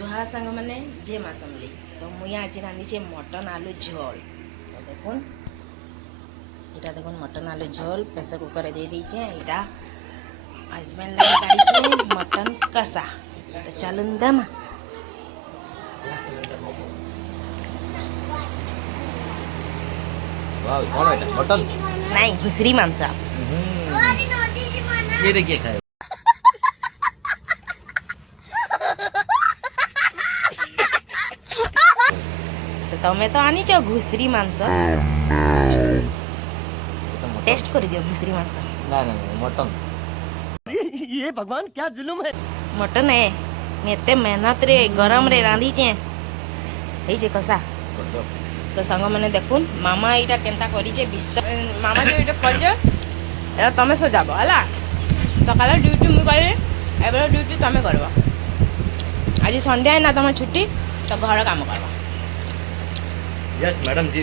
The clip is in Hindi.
जुहा संग मैंने जे मासमली तो मुई आज रांधीचे मटन आलू झोल। तो देखुन इटा देखुन मटन आलू झोल प्रेसर कुकर दे दीचे। इटा हजबैंड लगे काढ़ीचे मटन कसा। तो चलुन दमा वाह कौन है मटन नहीं घुसरी मांस। ये देखिए खाए तो तमे तो आनी छो घुसरी मांस टेस्ट कर दियो घुसरी मांस। ना ना मटन ये भगवान क्या जुल्म है। मटन है मैं एते मेहनत रे गरम रे रांधी छे हे जे कसा। तो संग मैंने देखुन मामा इटा केनता करी छे बिस्तर मामा जो इटा करी छे एरा तमे सो जाबो हला सकाळ ड्यूटी मु करे एबरा ड्यूटी तमे करबो। आज संडे है ना तमे छुट्टी तो घर काम करबो। यस मैडम जी